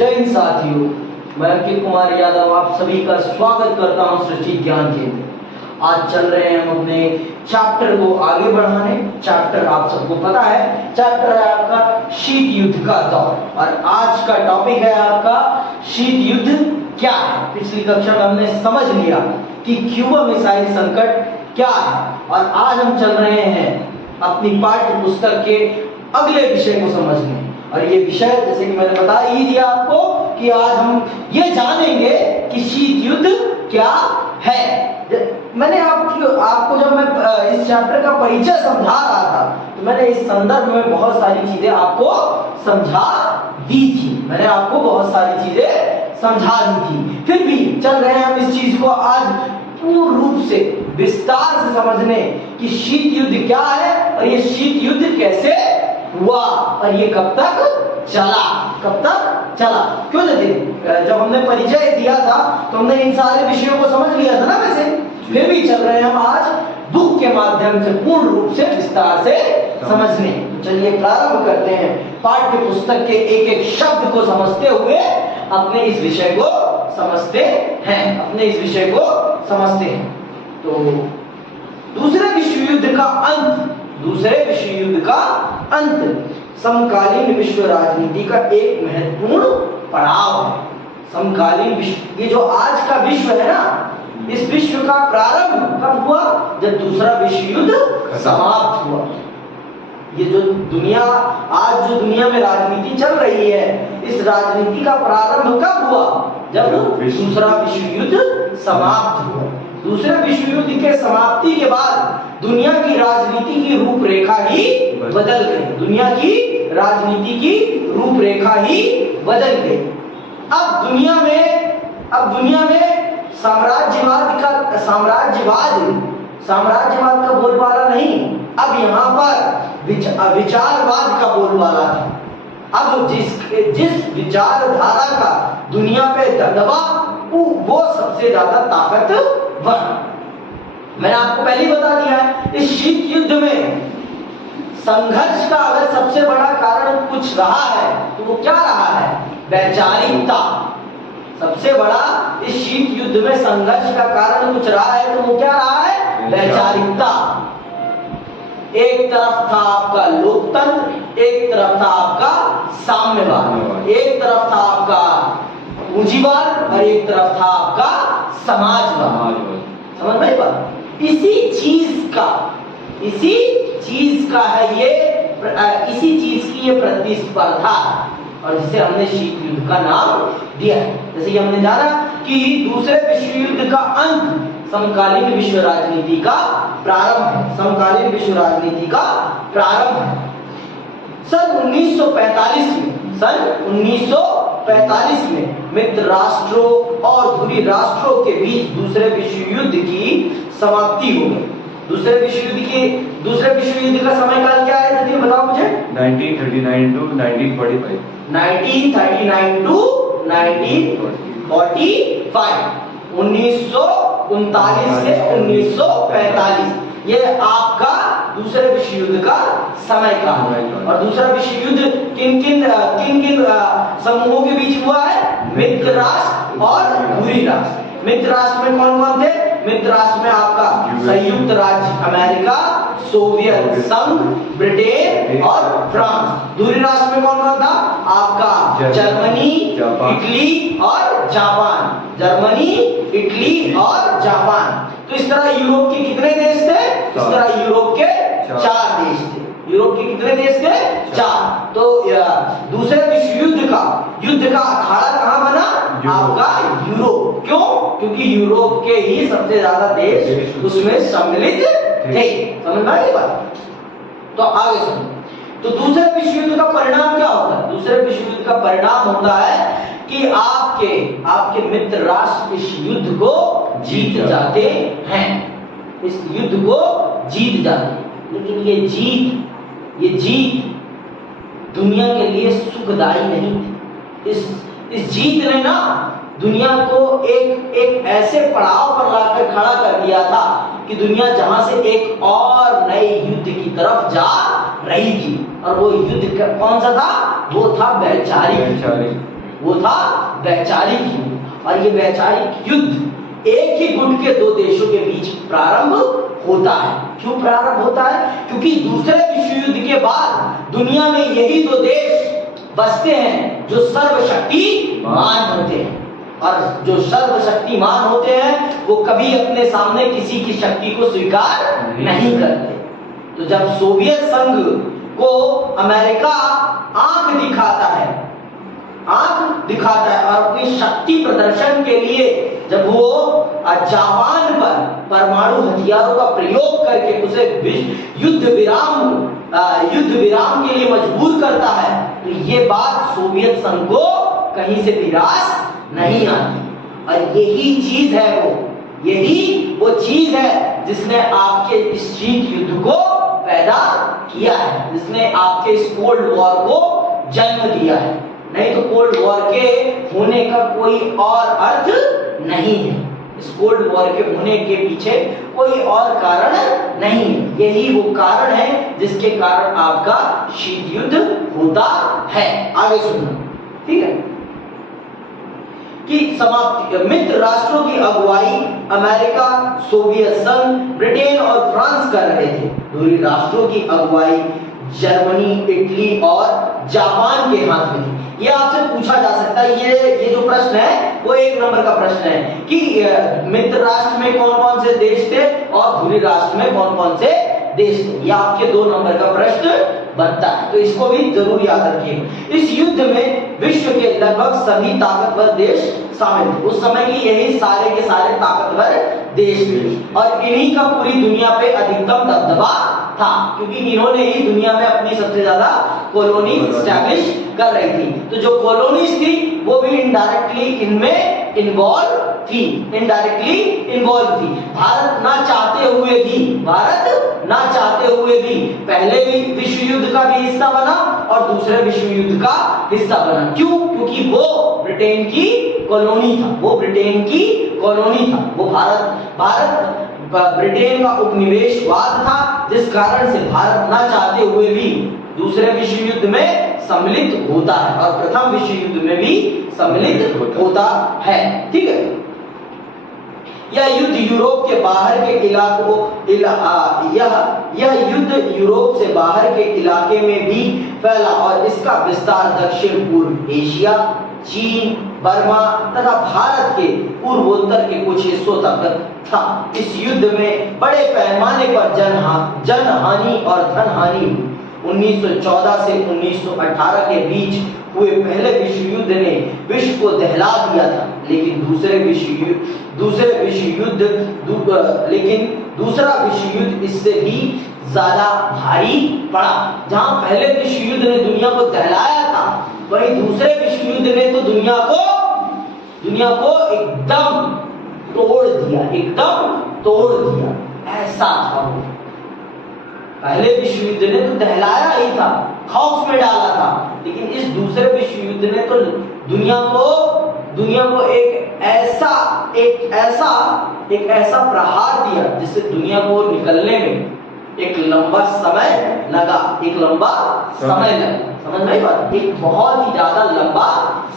जय हिंद साथियों, मैं अंकित कुमार यादव आप सभी का स्वागत करता हूं सृष्टि ज्ञान केंद्र। आज चल रहे हैं हम अपने चैप्टर को आगे बढ़ाने। चैप्टर आप सबको पता है, चैप्टर है आपका शीत युद्ध का दौर और आज का टॉपिक है आपका शीत युद्ध क्या है। पिछली कक्षा में हमने समझ लिया कि क्यूबा मिसाइल संकट क्या है और आज हम चल रहे हैं अपनी पाठ्य पुस्तक के अगले विषय को समझने। और ये विषय जैसे कि मैंने बता ही दिया आपको कि आज हम ये जानेंगे कि शीत युद्ध क्या है। मैंने आपको जब मैं इस चैप्टर का परिचय समझा रहा था तो मैंने इस संदर्भ में बहुत सारी चीजें आपको समझा दी थी। मैंने आपको बहुत सारी चीजें समझा दी थी। फिर भी चल रहे हैं हम इस चीज को आज पूर्ण रूप से विस्तार से समझने कि शीत युद्ध क्या है और ये शीत युद्ध कैसे हुआ और ये कब तक चला। क्यों नहीं, जब हमने परिचय दिया था तो हमने इन सारे विषयों को समझ लिया था ना। वैसे फिर भी चल रहे हैं हम आज बुक के माध्यम से पूर्ण रूप से विस्तार से समझने। चलिए प्रारंभ करते हैं पाठ्य पुस्तक के एक एक शब्द को समझते हुए अपने इस विषय को समझते हैं। तो दूसरे विश्व युद्ध का अंत समकालीन विश्व राजनीति का एक महत्वपूर्ण पड़ाव है। समकालीन विश्व, ये जो आज का विश्व है ना, इस विश्व का प्रारंभ कब हुआ? जब दूसरा विश्व युद्ध समाप्त हुआ। ये जो दुनिया आज जो दुनिया में राजनीति चल रही है, इस राजनीति का प्रारंभ कब हुआ? जब दूसरा विश्व युद्ध समाप्त हुआ। दूसरे विश्व युद्ध के समाप्ति के बाद दुनिया की राजनीति की रूपरेखा ही बदल गई। दुनिया की राजनीति की रूपरेखा ही बदल गई। अब दुनिया में साम्राज्यवाद का बोलबाला नहीं, अब यहाँ पर विचारवाद का बोलबाला है। अब जिस विचारधारा का दुनिया पे दबदबा वो सबसे ज्यादा ताकतवर। मैंने आपको पहले ही बता दिया है, इस शीत युद्ध में संघर्ष का अगर सबसे बड़ा कारण कुछ रहा है तो वो क्या रहा है? वैचारिकता। सबसे बड़ा इस शीत युद्ध में संघर्ष का कारण कुछ रहा है तो वो क्या रहा है? वैचारिकता। एक तरफ था आपका लोकतंत्र, एक तरफ था आपका साम्यवाद, एक तरफ था आपका पूंजीवाद और एक तरफ था आपका समाजवाद। समझ में बात? इसी चीज का है ये, इसी चीज की ये प्रतिस्पर्धा और जिसे हमने शीत युद्ध का नाम दिया है। जैसे कि हमने जाना कि दूसरे विश्व युद्ध का अंत समकालीन विश्व राजनीति का प्रारंभ है। सन 1945 में मित्र राष्ट्रों और धुरी राष्ट्रों के बीच दूसरे विश्व युद्ध की समाप्ति हो गई। दूसरे विश्व युद्ध का समय काल क्या है? जल्दी बताओ मुझे। 1939 to 1945। 1939 to 1945। 1939 से 1945 ये आपका दूसरे विश्व युद्ध का समय काल है। और दूसरा विश्व युद्ध किन समूहों के बीच हुआ है? मित्र राष्ट्र और धुरी राष्ट्र। मित्र राष्ट्र में कौन कौन थे? मित्र राष्ट्र में आपका संयुक्त राज्य अमेरिका, सोवियत संघ, ब्रिटेन और फ्रांस। धुरी राष्ट्र में कौन कौन था? आपका जर्मनी, इटली और जापान। तो इस तरह यूरोप के कितने देश थे? इस तरह यूरोप के 4 देश थे। यूरोप के कितने देश थे? 4। तो दूसरे विश्व युद्ध का अखाड़ा कहाँ बना? आपका यूरोप। क्यों? क्योंकि यूरोप के ही सबसे ज्यादा देश उसमें सम्मिलित थे। समझ में आई बात? तो आगे सुनो। तो दूसरे विश्व युद्ध का परिणाम क्या होता है? दूसरे विश्व युद्ध का परिणाम होता है कि आपके मित्र राष्ट्र इस युद्ध को जीत जाते हैं। इस युद्ध को जीत जाते हैं। लेकिन ये जीत दुनिया के लिए सुखदायी नहीं थी। इस जीत ने ना दुनिया को एक ऐसे पड़ाव पर लाकर खड़ा कर दिया था कि दुनिया जहां से एक और नए युद्ध की तरफ जा रही थी। और वो युद्ध कौन सा था? वो था वैचारिक। वो था वैचारिक युद्ध। और ये वैचारिक युद्ध एक ही गुट के दो देशों के बीच प्रारंभ होता है। क्यों प्रारंभ होता है? क्योंकि दूसरे विश्व युद्ध के बाद दुनिया में यही दो देश बचते हैं जो सर्वशक्तिमान होते हैं, और जो सर्वशक्तिमान होते हैं वो कभी अपने सामने किसी की शक्ति को स्वीकार नहीं करते। तो जब सोवियत संघ को अमेरिका आंख दिखाता है और अपनी शक्ति प्रदर्शन के लिए जब वो जापान पर परमाणु हथियारों का प्रयोग करके उसे युद्ध विराम के लिए मजबूर करता है, तो ये बात सोवियत संघ को कहीं से निराश नहीं आती। और यही वो चीज है जिसने आपके इस शीत युद्ध को पैदा किया है, जिसने आपके इस कोल्ड वॉर को जन्म दिया है। नहीं तो कोल्ड वॉर के होने का कोई और अर्थ नहीं है। इस कोल्ड वॉर के होने के पीछे कोई और कारण नहीं है। यही वो कारण है जिसके कारण आपका शीत युद्ध होता है। आगे सुनना, ठीक है। कि समाप्ति, मित्र राष्ट्रों की अगुवाई अमेरिका, सोवियत संघ, ब्रिटेन और फ्रांस कर रहे थे। दूरी राष्ट्रों की अगुवाई जर्मनी, इटली और जापान के हाथ में थी। ये आपसे पूछा जा सकता है, ये जो प्रश्न है वो 1 नंबर का प्रश्न है कि मित्र राष्ट्र में कौन कौन से देश थे और धुरी राष्ट्र में कौन कौन से देश थे। ये आपके 2 नंबर का प्रश्न बनता है, तो इसको भी जरूर याद रखिए। इस युद्ध में विश्व के लगभग सभी ताकतवर देश शामिल थे। उस समय की यही सारे के सारे ताकतवर देश थे और इन्हीं का पूरी दुनिया पे अधिकतम दबदबा था, क्योंकि इन्होंने ही दुनिया में अपनी सबसे ज्यादा कॉलोनी एस्टैब्लिश कर रही थी। तो जो कॉलोनीज थी वो भी इनडायरेक्टली इनमें इन्वॉल्व थी। भारत ना चाहते हुए भी पहले भी विश्व युद्ध का भी हिस्सा बना और दूसरे विश्व युद्ध का हिस्सा बना। क्यों? क्योंकि वो ब्रिटेन की कॉलोनी था। वो भारत ब्रिटेन का उपनिवेशवाद था, जिस कारण से भारत ना चाहते हुए भी दूसरे विश्व युद्ध में सम्मिलित होता है और प्रथम विश्व युद्ध में भी सम्मिलित होता है। ठीक है। यह युद्ध यूरोप के बाहर के इलाकों यह युद्ध यूरोप से बाहर के इलाके में भी फैला और इसका विस्तार दक्षिण पूर्व एशिया, चीन, बर्मा तथा भारत के पूर्वोत्तर के कुछ हिस्सों तक था। इस युद्ध में बड़े पैमाने पर जनहानि और धनहानि हुई। 1914 से 1918 के बीच हुए पहले विश्व युद्ध ने विश्व को दहला दिया था, लेकिन दूसरा विश्व युद्ध इससे भी ज्यादा भारी पड़ा। जहां पहले विश्व युद्ध ने दुनिया को दहलाया था, वहीं दूसरे विश्व युद्ध ने तो दुनिया को एकदम तोड़ दिया। ऐसा था वो। पहले विश्व युद्ध ने तो दहलाया ही था, खौफ में डाला था, लेकिन इस दूसरे विश्व युद्ध ने तो दुनिया को एक ऐसा प्रहार दिया जिससे दुनिया को निकलने में एक लंबा समय लगा। समझ में आई बात? एक बहुत ही ज्यादा लंबा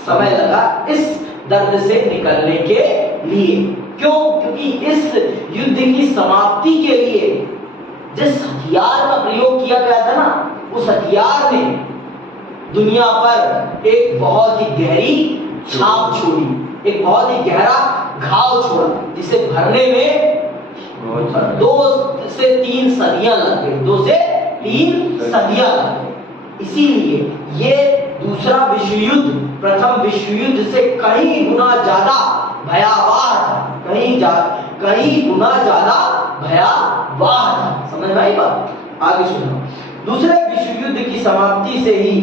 समय लगा इस दर्द से निकलने के लिए। क्यों? क्योंकि इस युद्ध की समाप्ति के लिए जिस हथियार का प्रयोग किया गया था ना, उस हथियार ने दुनिया पर एक बहुत ही गहरी छाप छोड़ी, एक बहुत ही गहरा घाव छोड़ा, जिसे भरने में 2 से 3 सदियां लग गई। इसीलिए ये दूसरा विश्व युद्ध प्रथम विश्व युद्ध से कहीं गुना ज्यादा भयावह था, कहीं गुना ज्यादा भयावह था। समझ में आई बात? आगे सुनो। दूसरे विश्व युद्ध की समाप्ति से ही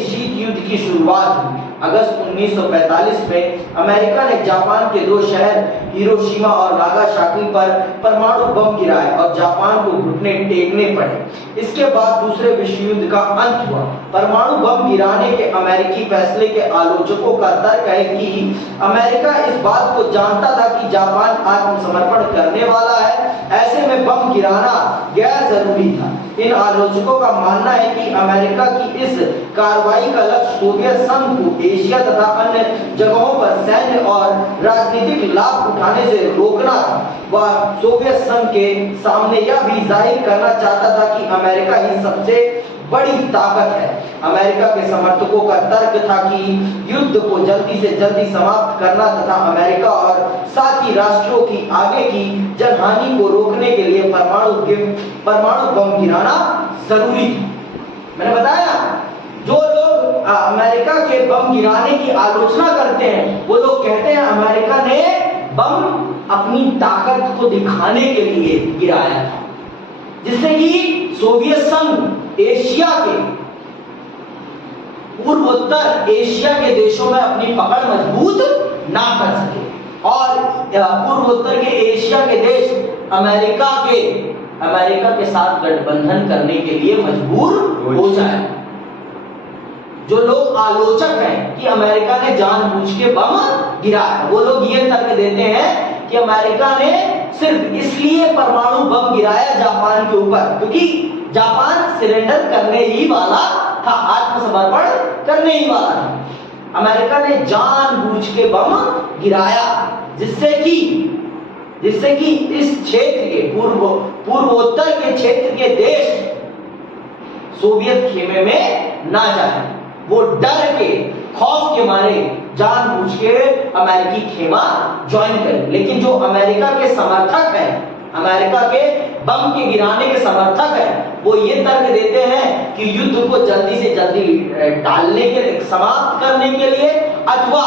शीत युद्ध की शुरुआत हुई। अगस्त 1945 में अमेरिका ने जापान के 2 शहर हिरोशिमा और नागासाकी पर परमाणु बम गिराए और जापान को घुटने टेकने पड़े। इसके बाद दूसरे विश्व युद्ध का अंत हुआ। परमाणु बम गिराने के अमेरिकी फैसले के आलोचकों का तर्क है कि अमेरिका इस बात को जानता था कि जापान आत्मसमर्पण करने वाला है, ऐसे में बम गिराना गैर जरूरी था। इन आलोचकों का मानना है कि अमेरिका की इस कार्रवाई का लक्ष्य सोवियत संघ को एशिया तथा अन्य जगहों पर सैन्य और राजनीतिक लाभ उठाने से रोकना था। वह सोवियत संघ के सामने यह भी जाहिर करना चाहता था कि अमेरिका ही सबसे बड़ी ताकत है। अमेरिका के समर्थकों का तर्क था कि युद्ध को जल्दी से जल्दी समाप्त करना तथा अमेरिका और साथी राष्ट्रों की आगे की जनहानि को रोकने के लिए परमाणु बम गिराना जरूरी था। मैंने बताया जो लोग अमेरिका के बम गिराने की आलोचना करते हैं वो लोग कहते हैं अमेरिका ने बम अपनी ताकत को दिखाने के लिए गिराया था, जिससे कि सोवियत संघ एशिया के पूर्वोत्तर एशिया के देशों में अपनी पकड़ मजबूत ना कर सके और पूर्वोत्तर के एशिया के देश अमेरिका के साथ गठबंधन करने के लिए मजबूर हो जाए। जो लोग आलोचक हैं कि अमेरिका ने जानबूझ के बम गिराया, वो लोग ये तर्क देते हैं कि अमेरिका ने सिर्फ इसलिए परमाणु बम गिराया जापान के ऊपर क्योंकि जापान सरेंडर करने ही वाला था, आत्मसमर्पण करने ही वाला था। अमेरिका ने जानबूझ के बम गिराया जिससे कि इस क्षेत्र के पूर्वोत्तर के क्षेत्र के देश सोवियत खेमे में ना जाए। वो डर के खौफ के मारे जानबूझ के अमेरिकी खेमा ज्वाइन करे। लेकिन जो अमेरिका के समर्थक हैं, अमेरिका के बम के गिराने के समर्थक हैं, वो ये तर्क देते हैं कि युद्ध को जल्दी से जल्दी टालने के लिए, समाप्त करने के लिए अथवा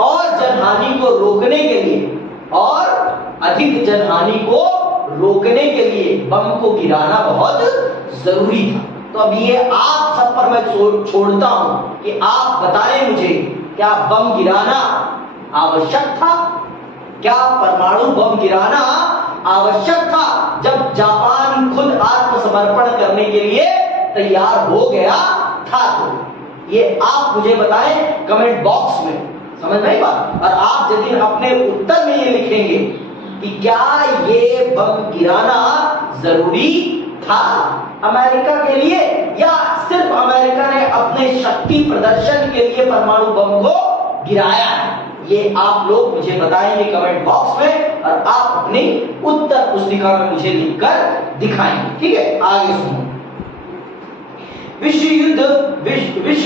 और जनहानि को रोकने के लिए और अधिक जनहानि को रोकने के लिए बम को गिराना बहुत जरूरी था। तो अब ये आप सब पर मैं छोड़ता हूं कि आप बताएं मुझे, क्या बम गिराना आवश्यक था? क्या परमाणु बम गिराना आवश्यक था जब जापान खुद आत्मसमर्पण करने के लिए तैयार हो गया था? तो ये आप मुझे बताएं कमेंट बॉक्स में, समझ में बात। और आप यदि अपने उत्तर में ये लिखेंगे कि क्या ये बम गिराना जरूरी था अमेरिका के लिए या सिर्फ अमेरिका ने अपने शक्ति प्रदर्शन के लिए परमाणु बम को गिराया है, ये आप लोग मुझे बताएंगे कमेंट बॉक्स में और आप अपनी उत्तर पुस्तिका में मुझे लिखकर दिखाएंगे। ठीक है, आगे सुनो। विश्व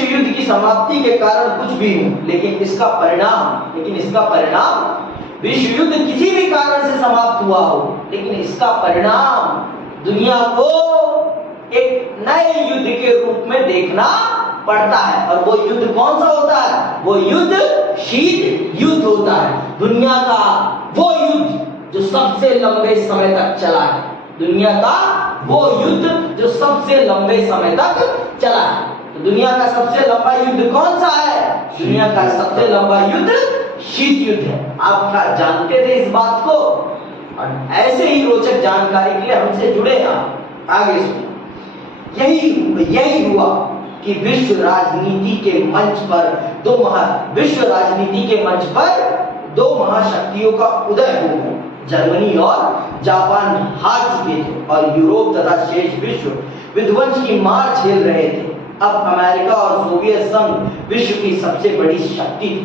युद्ध की समाप्ति के कारण कुछ भी हो, लेकिन इसका परिणाम विश्व युद्ध किसी भी कारण से समाप्त हुआ हो, लेकिन इसका परिणाम दुनिया को एक नए युद्ध के रूप में देखना पड़ता है। और वो युद्ध कौन सा होता है? वो युद्ध शीत युद्ध होता है। दुनिया का वो युद्ध जो सबसे लंबे समय तक चला है, दुनिया का वो युद्ध जो सबसे लंबे समय तक चला है। तो दुनिया का सबसे लंबा युद्ध कौन सा है? दुनिया का सबसे लंबा युद्ध शीत युद्ध है। आप क्या जानते थे इस बात को? और ऐसे ही रोचक जानकारी के लिए हमसे जुड़े आप। आगे सुनिए। यही हुआ कि विश्व राजनीति के मंच पर दो महाशक्तियों का उदय हो गया। जर्मनी और जापान हार चुके थे और यूरोप तथा शेष विश्व विध्वंस की मार झेल रहे थे। अब अमेरिका और सोवियत संघ विश्व की सबसे बड़ी शक्ति थी।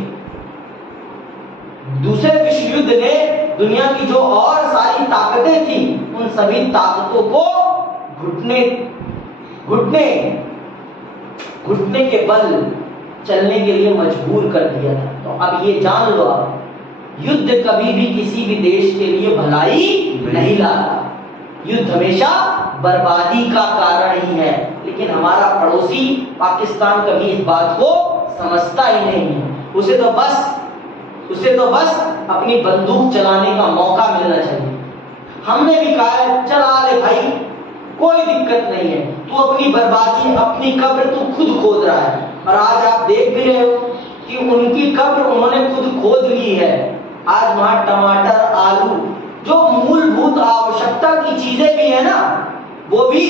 दूसरे विश्व युद्ध ने दुनिया की जो और सारी ताकतें थी, उन सभी ताकतों को घुटने के बल चलने के लिए मजबूर कर दिया था। तो अब ये जान लो आप, युद्ध कभी भी किसी भी देश के लिए भलाई नहीं लाता। युद्ध हमेशा बर्बादी का कारण ही है। लेकिन हमारा पड़ोसी पाकिस्तान कभी इस बात को समझता ही नहीं है। उसे तो बस अपनी बंदूक चलाने का मौका मिलना चाहिए। हमने भी कहा है, चला ले भाई, कोई दिक्कत नहीं है, तू अपनी बर्बादी, अपनी कब्र तू खुद खोद रहा है। और आज आप देख भी रहे हो कि उनकी कब्र उन्होंने खुद खोद ली है। आज वहां टमाटर, आलू, जो मूलभूत आवश्यकता की चीजें भी है ना, वो भी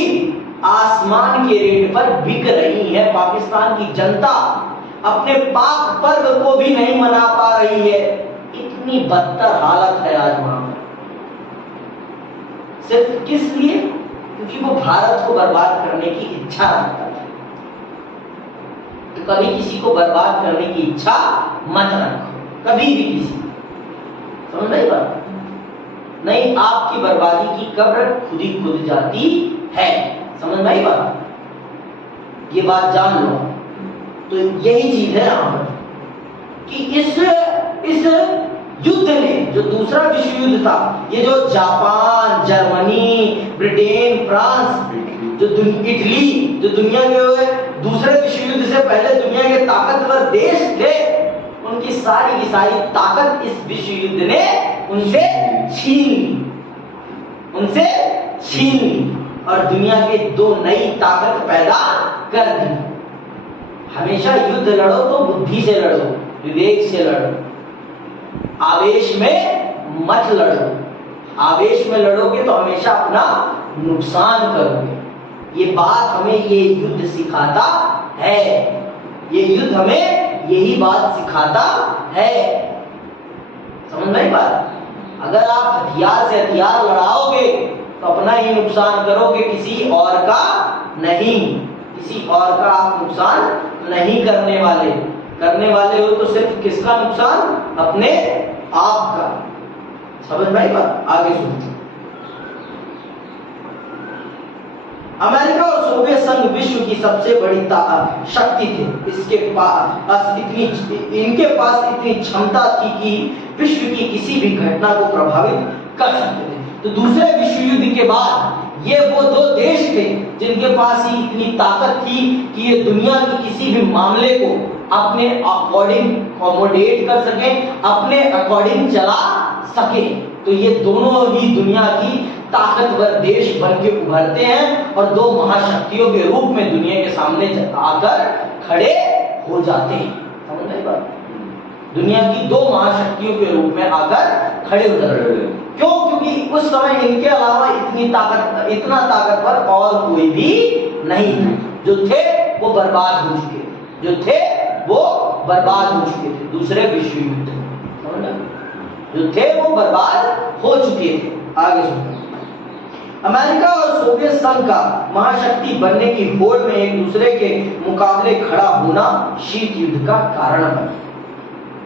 आसमान के रेट पर बिक रही है। पाकिस्तान की जनता अपने पाक पर्व को भी नहीं मना पा रही है। इतनी बदतर हालत है आज वहां पर। सिर्फ किस लिए? क्योंकि वो भारत को बर्बाद करने की इच्छा रखता था। कभी किसी को बर्बाद करने की इच्छा मत रखो, कभी भी किसी, समझ नहीं बात? नहीं, आपकी बर्बादी की कब्र खुद ही खुद जाती है, समझ नहीं बात? ये बात जान लो। तो यही चीज है यहाँ पर कि इस युद्ध में, जो दूसरा विश्व युद्ध था, ये जो जापान, जर्मनी, ब्रिटेन, फ्रांस, जो इटली, जो दुनिया के दूसरे विश्व युद्ध से पहले दुनिया के ताकतवर देश थे, उनकी सारी की सारी ताकत इस विश्व युद्ध ने उनसे छीन ली और दुनिया के दो नई ताकत पैदा कर दी। हमेशा युद्ध लड़ो तो बुद्धि से लड़ो, विवेक से लड़ो, आवेश में मत लड़ो। आवेश में लड़ोगे तो हमेशा अपना नुकसान करोगे। ये बात हमें ये युद्ध सिखाता है, ये युद्ध हमें यही बात सिखाता है, समझ नहीं बात? अगर आप हथियार से हथियार लड़ाओगे तो अपना ही नुकसान करोगे, किसी और का नहीं। किसी और का आप नुकसान नहीं करने वाले हो तो सिर्फ किसका नुकसान? अपने आप का। समझ में बात? आगे सुनो। अमेरिका और सोवियत संघ विश्व की सबसे बड़ी शक्ति थे। इनके पास इतनी क्षमता थी कि विश्व की किसी भी घटना को प्रभावित कर सकते थे। तो दूसरे विश्व युद्ध के बाद ये वो दो देश थे जिनके पास ही इतनी ताकत थी कि ये दुनिया के किसी भी मामले को अपने अकॉर्डिंग अकोमोडेट कर सके, अपने अकॉर्डिंग चला सके। तो ये दोनों ही दुनिया की ताकतवर देश बन के उभरते हैं और दो महाशक्तियों के रूप में दुनिया के सामने आकर खड़े हो जाते हैं। समझ नहीं बात? दुनिया की दो महाशक्तियों के रूप में आकर खड़े हो जाते हैं। क्यों? क्योंकि उस समय इनके अलावा इतना ताकतवर और कोई भी नहीं था। जो थे वो बर्बाद हो चुके थे दूसरे विश्व युद्ध में। समझ ना? जो थे वो बर्बाद हो चुके थे। आगे सुनो। अमेरिका और सोवियत संघ का महाशक्ति बनने की होड़ में एक दूसरे के मुकाबले खड़ा होना शीत युद्ध का कारण बना।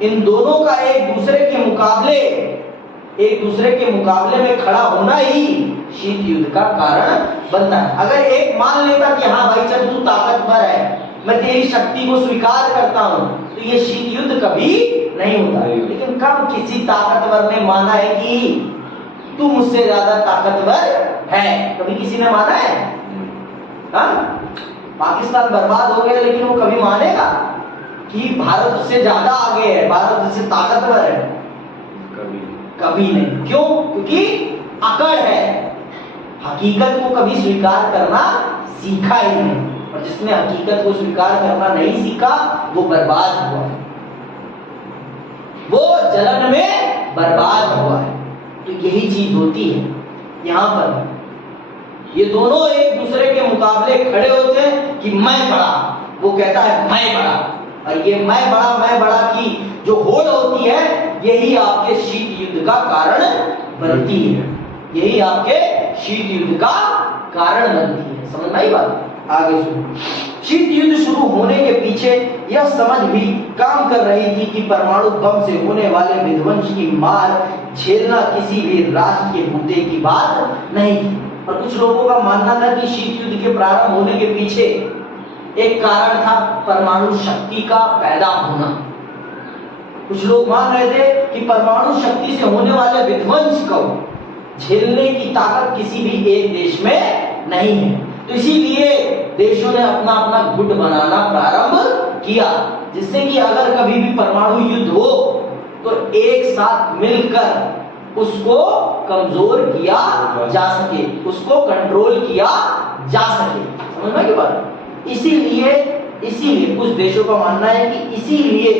इन दोनों का एक दूसरे के मुकाबले में खड़ा होना ही शीत युद्ध का कारण बनता है। अगर एक मान लेता कि हाँ भाई चल तू ताकतवर है, मैं तेरी शक्ति को स्वीकार करता हूं, तो ये शीत युद्ध कभी नहीं होता। लेकिन कब किसी ताकतवर ने माना है कि तू मुझसे ज्यादा ताकतवर है? कभी किसी ने माना है? हाँ? पाकिस्तान बर्बाद हो गया लेकिन वो कभी मानेगा कि भारत उससे ज्यादा आगे है, भारत उससे ताकतवर है? कभी नहीं। क्यों? क्योंकि अकड़ है, हकीकत को कभी स्वीकार करना सीखा ही नहीं। और जिसने हकीकत को स्वीकार करना नहीं सीखा वो बर्बाद हुआ है, वो जलन में बर्बाद हुआ है। तो यही चीज होती है यहां पर। ये दोनों एक दूसरे के मुकाबले खड़े होते हैं कि मैं बड़ा, वो कहता है मैं बड़ा, और ये मैं बड़ा की जो होड़ होती है यही आपके शीत युद्ध का कारण बनती है। यही आपके शीत युद्ध का कारण बनती है। समझ में आई बात? आगे सुनो। शीत युद्ध शुरू होने के पीछे यह समझ भी काम कर रही थी कि परमाणु बम से होने वाले विध्वंस की मार झेलना किसी भी राष्ट्र के मुद्दे की बात नहीं थी। और कुछ लोगों का मानना था कि शीत युद्ध के प्रारंभ होने के पीछे एक कारण था परमाणु शक्ति का पैदा होना। कुछ लोग मान रहे थे कि परमाणु शक्ति से होने वाले विध्वंस को झेलने की ताकत किसी भी एक देश में नहीं है। तो इसीलिए देशों ने अपना अपना गुट बनाना प्रारंभ किया, जिससे कि अगर कभी भी परमाणु युद्ध हो तो एक साथ मिलकर उसको कमजोर किया जा सके, उसको कंट्रोल किया जा सके। समझ में की बात? इसीलिए कुछ देशों का मानना है कि इसीलिए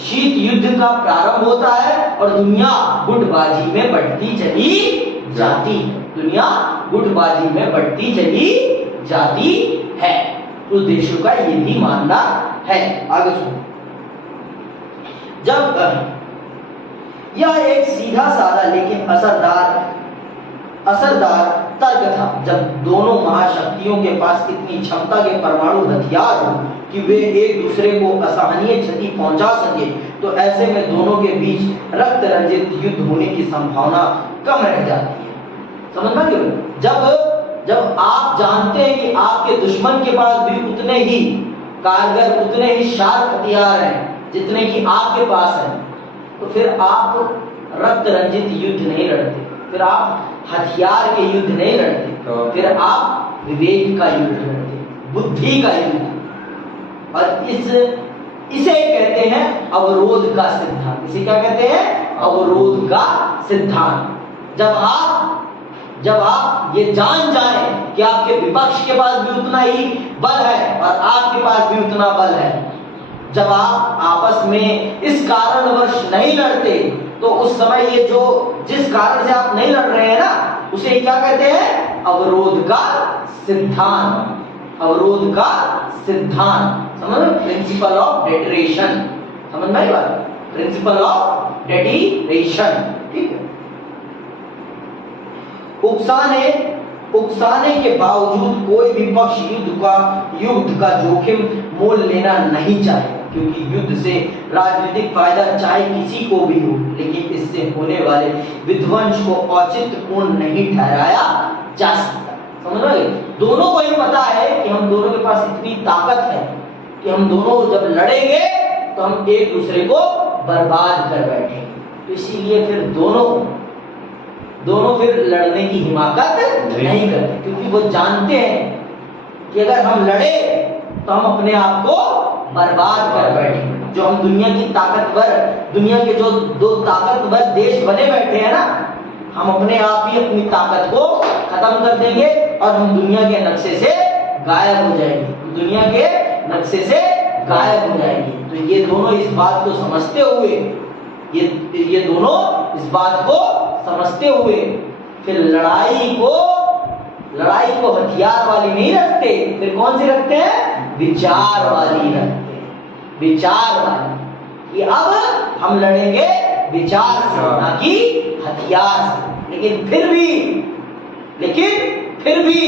शीत युद्ध का प्रारंभ होता है और दुनिया गुटबाजी में बढ़ती चली जाती है। तो देशों का ये भी मानना है। आगे सुनो। जब यह एक सीधा साधा लेकिन असरदार तर्क था। जब दोनों महाशक्तियों के पास इतनी क्षमता के परमाणु हथियार हो कि वे एक दूसरे को असहनीय क्षति पहुंचा सके, तो ऐसे में दोनों के बीच रक्त रंजित युद्ध होने की संभावना कम रह जाती है। समझ में क्यों? जब आप जानते हैं कि आपके दुश्मन के पास भी उतने ही कारगर, उतने ही शार्प हथियार हैं जितने कि आपके पास हैं, तो फिर आप रक्त रंजित युद्ध नहीं लड़ते, फिर आप हथियार के युद्ध नहीं लड़ते, फिर आप विवेक का युद्ध लड़ते, बुद्धि का युद्ध। और इसे कहते हैं अवरोध का सिद्धांत। इसे क्या कहते हैं? अवरोध का सिद्धांत। जब आप ये जान जाएं कि आपके विपक्ष के पास भी उतना ही बल है और आपके पास भी उतना बल है, जब आप आपस में इस कारणवश नहीं लड़ते, तो उस समय ये जो जिस कारण से आप नहीं लड़ रहे हैं ना, उसे क्या कहते हैं? अवरोध का सिद्धांत। अवरोध का सिद्धांत समझ लो, प्रिंसिपल ऑफ डेटरेशन। समझ में आई बात? Principle of deterrence. ठीक है। उकसाने के बावजूद कोई भी पक्ष युद्ध का जोखिम मोल लेना नहीं चाहे, क्योंकि युद्ध से राजनीतिक फायदा चाहे किसी को भी हो, लेकिन इससे होने वाले विध्वंस को औचित्यपूर्ण नहीं ठहराया जा सकता। समझ रहे? दोनों को ही पता है कि हम दोनों के पास इतनी ताकत है कि हम दोनों जब लड़ेंगे तो हम एक दूसरे को बर्बाद कर बैठेंगे। तो इसीलिए फिर दोनों फिर लड़ने की हिम्मत नहीं करते, क्योंकि वो जानते हैं कि अगर हम लड़े तो हम अपने आप को बर्बाद कर बैठेंगे। जो हम दुनिया के जो दो ताकतवर देश बने बैठे हैं ना, हम अपने आप ही अपनी ताकत को खत्म कर देंगे और हम दुनिया के नक्शे से गायब हो जाएंगे। दुनिया के नक्शे से गायब हो जाएंगे। तो ये दोनों इस बात को समझते हुए, ये दोनों इस बात को समझते हुए फिर लड़ाई को हथियार वाली नहीं रखते, फिर कौन सी रखते हैं? विचार वाली रखते हैं। विचार वाली कि अब हम लड़ेंगे विचार से, ना कि हथियार से। लेकिन फिर भी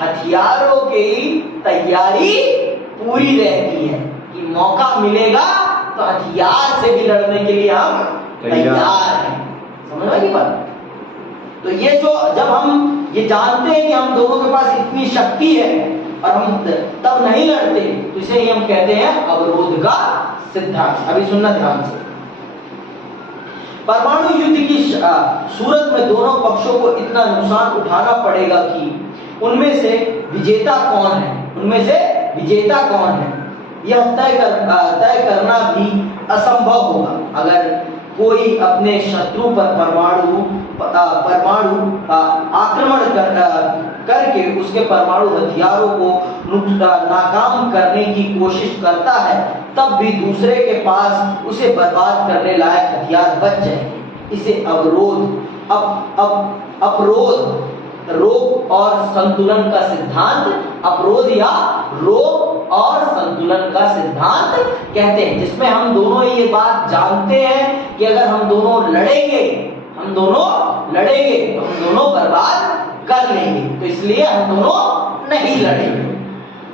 हथियारों की तैयारी पूरी रहती है कि मौका मिलेगा तो हथियार से भी लड़ने के लिए हम तैयार हैं। समझ में की बात? तो ये जो जब हम ये जानते हैं कि हम दोनों के पास इतनी शक्ति है और हम तब नहीं लड़ते, तो इसे ही हम कहते हैं अवरोध का सिद्धांत। अभी सुनना ध्यान से। परमाणु युद्ध की सूरत में दोनों पक्षों को इतना नुकसान उठाना पड़ेगा कि उनमें से विजेता कौन है यह तय करना भी असंभव होगा। अगर कोई अपने शत्रु पर परमाणु आक्रमण करके उसके परमाणु हथियारों को नाकाम करने की कोशिश करता है, तब भी दूसरे के पास उसे बर्बाद करने लायक हथियार बच जाएंगे। इसे रोग और संतुलन का सिद्धांत, अवरोध या रोग और संतुलन का सिद्धांत कहते हैं, जिसमें हम दोनों ये बात जानते हैं कि अगर हम दोनों लड़ेंगे तो हम दोनों बर्बाद कर लेंगे। तो इसलिए हम दोनों नहीं लड़ेंगे।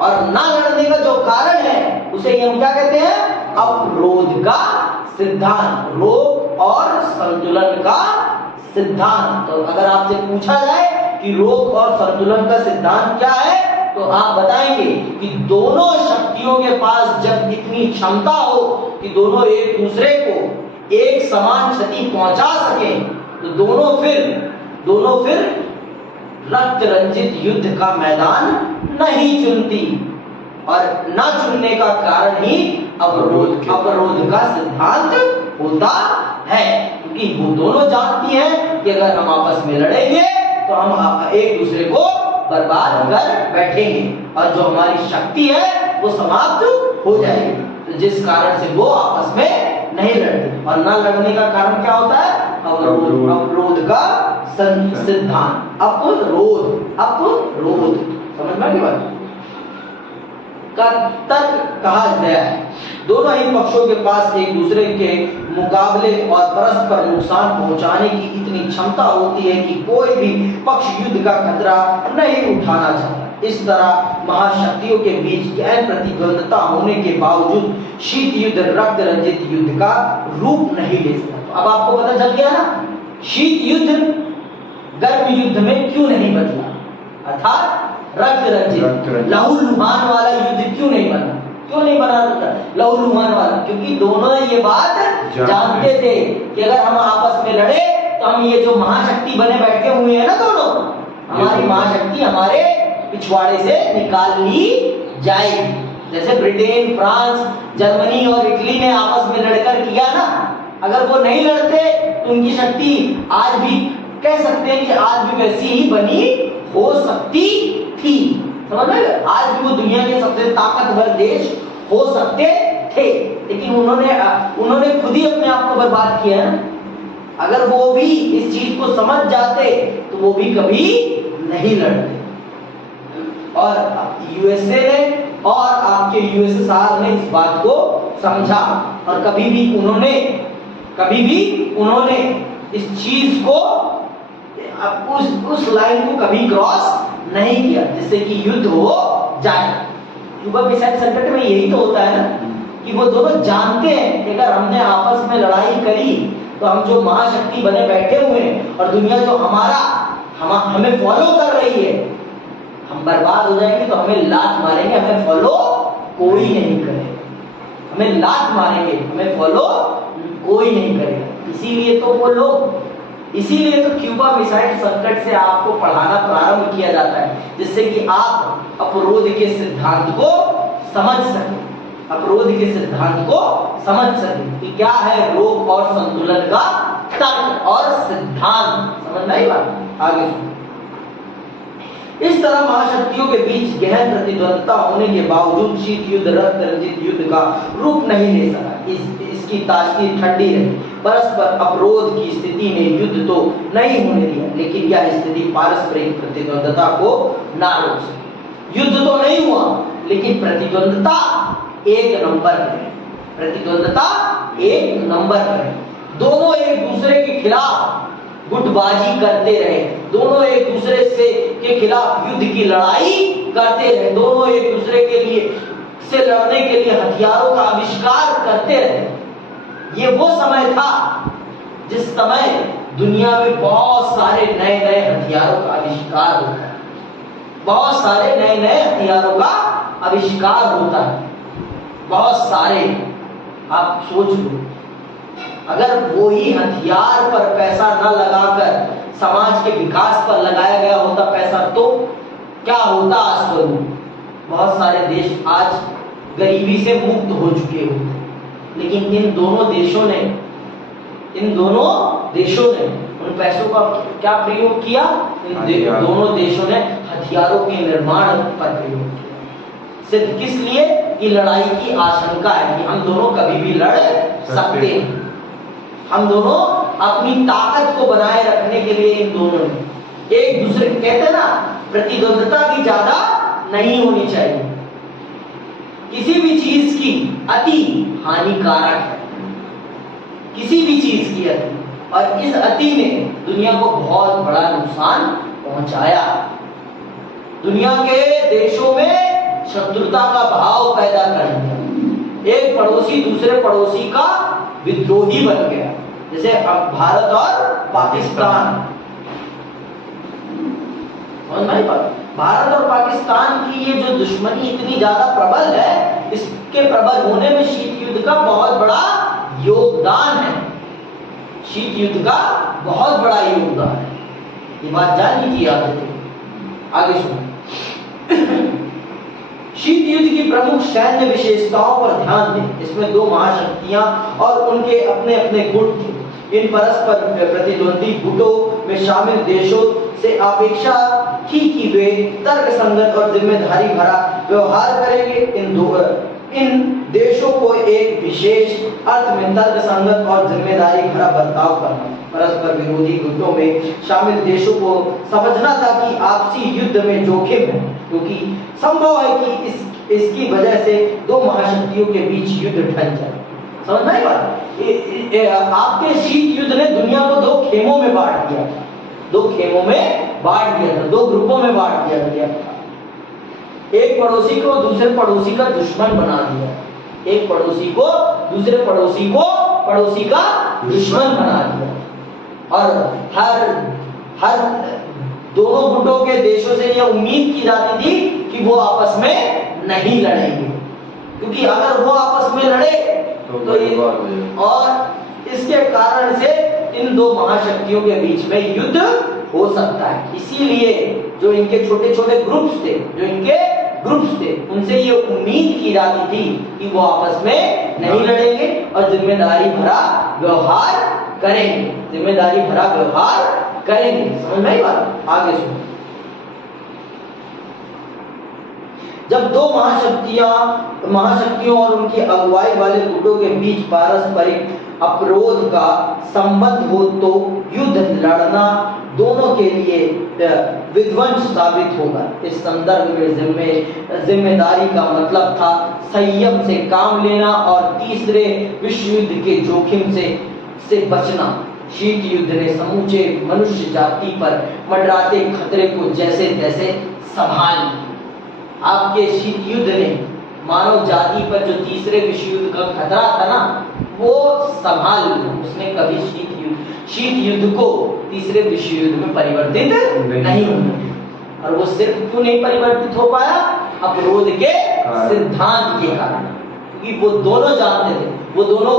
और ना लड़ने का जो कारण है उसे हम क्या कहते हैं? अवरोध का सिद्धांत, रोग और संतुलन का सिद्धांत। तो अगर आपसे पूछा जाए कि रोग और संतुलन का सिद्धांत क्या है, तो आप बताएंगे कि दोनों शक्तियों के पास जब इतनी क्षमता हो कि दोनों एक दूसरे को एक समान क्षति पहुंचा सके, तो दोनों फिर रक्त रंजित युद्ध का मैदान नहीं चुनती। और न चुनने का कारण ही अवरोध का सिद्धांत होता है, क्योंकि वो दोनों जानती हैं कि अगर हम आपस में लड़ेंगे तो हम एक दूसरे को बर्बाद कर बैठेंगे और जो हमारी शक्ति है वो समाप्त हो जाएगी। तो जिस कारण से वो आपस में नहीं लड़ते। और न लड़ने का कारण क्या होता है? अवरोध का सिद्धांत। अपरोध समझ में आ गई बात? का तर्क कहा गया है। दोनों ही पक्षों के पास एक दूसरे के मुकाबले और परस्पर नुकसान पहुंचाने की इतनी क्षमता होती है कि कोई भी पक्ष युद्ध का खतरा नहीं उठाना चाहता। इस तरह महाशक्तियों के बीच गहन प्रतिद्वंदता होने के बावजूद शीत युद्ध रक्त रंजित युद्ध का रूप नहीं ले सकता। अब आपको पता चल गया ना, शीत युद्ध गर्म युद्ध में क्यों नहीं बदला, अर्थात रक्त रंजित लहूलुहान वाला युद्ध क्यों नहीं बना। क्यों नहीं बना लहूलुहान वाला? क्योंकि दोनों ये बात जानते थे कि अगर हम आपस में लड़े तो हम ये जो महाशक्ति बने बैठे हुए हैं ना दोनों, हमारी महाशक्ति हमारे पिछवाड़े से निकाल ली जाएगी। जैसे ब्रिटेन, फ्रांस, जर्मनी और इटली ने आपस में लड़कर किया ना, अगर वो नहीं लड़ते तो उनकी शक्ति आज भी कह सकते हैं कि आज भी वैसी ही बनी हो सकती थी। समझ में? आज भी वो दुनिया के सबसे ताकतवर देश हो सकते थे, लेकिन उन्होंने खुद ही अपने आप को बर्बाद किया है। अगर वो भी इस चीज को समझ जाते तो वो भी कभी नहीं लड़ते। और यूएसए ने और आपके यूएसएसआर ने इस बात को समझा और कभी भी उन्होंने इस चीज को उस लाइन को कभी क्रॉस नहीं किया जिससे कि युद्ध हो जाए। क्यूबा मिसाइल संकट में यही तो होता है ना कि वो दोनों जानते हैं कि अगर हमने आपस में लड़ाई करी तो हम जो महाशक्ति बने बैठे हुए हैं और दुनिया जो हमें फॉलो कर रही है, हम बर्बाद हो जाएंगे। तो हमें लात मारेंगे, हमें फॉलो कोई नहीं करेगा। हमें लात मारेंगे, हमें फॉलो कोई नहीं करेगा। इसीलिए तो क्यूबा मिसाइल संकट से आपको पढ़ाना प्रारंभ किया जाता है, जिससे कि आप अपरोध के सिद्धांत को समझ सकें कि क्या है रोग और संतुलन का तर्क और सिद्धांत। समझ में आई बात? आगे सुनो। इस तरह महाशक्तियों के बीच गहन प्रतिद्वंदता होने के बावजूद शीत युद्ध रक्त रंजित युद्ध का रूप नहीं ले सका। इसकी ताजगी ठंडी रही। परस्पर अपरोध की स्थिति ने युद्ध तो नहीं होने दिया, लेकिन यह स्थिति पारस्परिक प्रतिद्वंदता को ना रोक सकी। युद्ध तो नहीं हुआ, लेकिन प्रतिद्वंदता एक नंबर पर। दोनों एक दूसरे के खिलाफ गुटबाजी करते रहे, दोनों एक दूसरे के खिलाफ युद्ध की लड़ाई करते रहे, दोनों एक दूसरे के लिए से लड़ने के लिए हथियारों का आविष्कार करते रहे। ये वो समय था जिस समय दुनिया में बहुत सारे नए नए हथियारों का आविष्कार होता है। बहुत सारे नए नए हथियारों का आविष्कार होता है, बहुत सारे। आप सोच लो, अगर वही हथियार पर पैसा न लगाकर समाज के विकास पर लगाया गया होता पैसा, तो क्या होता आज स्वरूप? बहुत सारे देश आज गरीबी से मुक्त हो चुके होते। लेकिन इन दोनों देशों ने उन पैसों का क्या प्रयोग किया? दोनों देशों ने हथियारों के निर्माण पर प्रयोग किया। सिर्फ किस लिए? कि लड़ाई की आशंका है कि हम दोनों कभी भी लड़ सकते हैं। हम दोनों अपनी ताकत को बनाए रखने के लिए इन दोनों ने एक दूसरे, कहते हैं ना, प्रतिद्वंदता भी ज्यादा नहीं होनी चाहिए। किसी भी चीज की अति हानिकारक है, किसी भी चीज की अति, और इस अति ने दुनिया को बहुत बड़ा नुकसान पहुंचाया। दुनिया के देशों में शत्रुता का भाव पैदा कर दिया। एक पड़ोसी दूसरे पड़ोसी का विद्रोही बन गया। जैसे अब भारत और पाकिस्तान, भारत और पाकिस्तान की ये जो दुश्मनी इतनी ज्यादा प्रबल है, इसके प्रबल होने में शीत युद्ध का बहुत बड़ा योगदान है। शीत युद्ध का बहुत बड़ा योगदान है। ये बात जान लीजिए आगे सुनो। शीत युद्ध की प्रमुख सैन्य विशेषताओं पर ध्यान दें। इसमें दो महाशक्तियां और उनके अपने अपने गुट थे। इन परस्पर प्रतिद्वंदी गुटों में शामिल देशों से अपेक्षा थी कि वे तर्क संगत और जिम्मेदारी भरा व्यवहार करेंगे। इन देशों को एक विशेष अर्थ में तर्क संगत और जिम्मेदारी भरा बर्ताव करना। परस्पर विरोधी गुटों में शामिल देशों को समझना था कि आपसी युद्ध में जोखिम है, क्योंकि संभव है कि इसकी वजह से दो महाशक्तियों के बीच युद्ध ढल जाए। समझ में आई बात? आपके शीत युद्ध ने दुनिया को दो खेमों में बांट दिया था, दो खेमों में बांट दिया था, दो ग्रुपों में बांट दिया गया था। एक पड़ोसी को दूसरे पड़ोसी का दुश्मन बना दिया, एक पड़ोसी को दूसरे पड़ोसी को पड़ोसी का दुश्मन बना दिया। और हर दोनों गुटों के देशों से यह उम्मीद की जाती थी कि वो आपस में नहीं लड़ेंगे, क्योंकि अगर वो आपस में लड़े तो ये, और इसके कारण से इन दो महाशक्तियों के बीच में युद्ध हो सकता है। इसीलिए जो इनके छोटे छोटे ग्रुप्स थे, उनसे ये उम्मीद की जाती थी कि वो आपस में नहीं लड़ेंगे और जिम्मेदारी भरा व्यवहार करेंगे, जिम्मेदारी भरा व्यवहार करेंगे। समझ में आई बात? आगे सुनो। जब दो महाशक्तियों और उनकी अगुवाई वाले गुटों के बीच पारस्परिक अपरोध का संबंध हो तो युद्ध लड़ना दोनों के लिए विध्वंस साबित होगा। इस संदर्भ में जिम्मेदारी का मतलब था संयम से काम लेना और तीसरे विश्व युद्ध के जोखिम से बचना। शीत युद्ध ने समूचे मनुष्य जाति पर मंडराते खतरे को जैसे तैसे संभाल लिया। आपके शीत युद्ध ने मानव जाति पर जो तीसरे विश्व युद्ध का खतरा था ना, वो संभाल लिया। उसने कभी शीत युद्ध को तीसरे विश्व युद्ध में परिवर्तित नहीं होने दिया। और वो सिर्फ क्यों नहीं परिवर्तित हो पाया? अपरोध के सिद्धांत के कारण। क्योंकि वो दोनों जानते थे, वो दोनों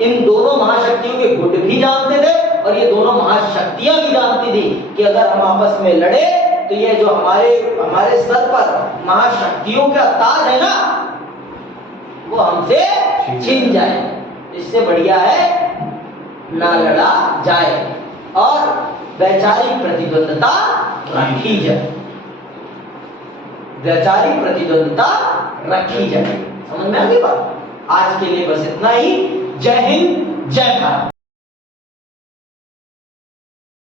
इन दोनों महाशक्तियों के गुट भी जानते थे और ये दोनों महाशक्तियां भी जानती थी कि अगर हम आपस में लड़े तो ये जो हमारे सर पर महाशक्तियों का ताज है ना, वो हमसे छिन जाए। इससे बढ़िया है ना लड़ा जाए और वैचारिक प्रतिद्वंदता रखी जाए, वैचारिक प्रतिद्वंदता रखी जाए। समझ में आ गई बात? आज के लिए बस इतना ही। जय हिंद, जय भारत।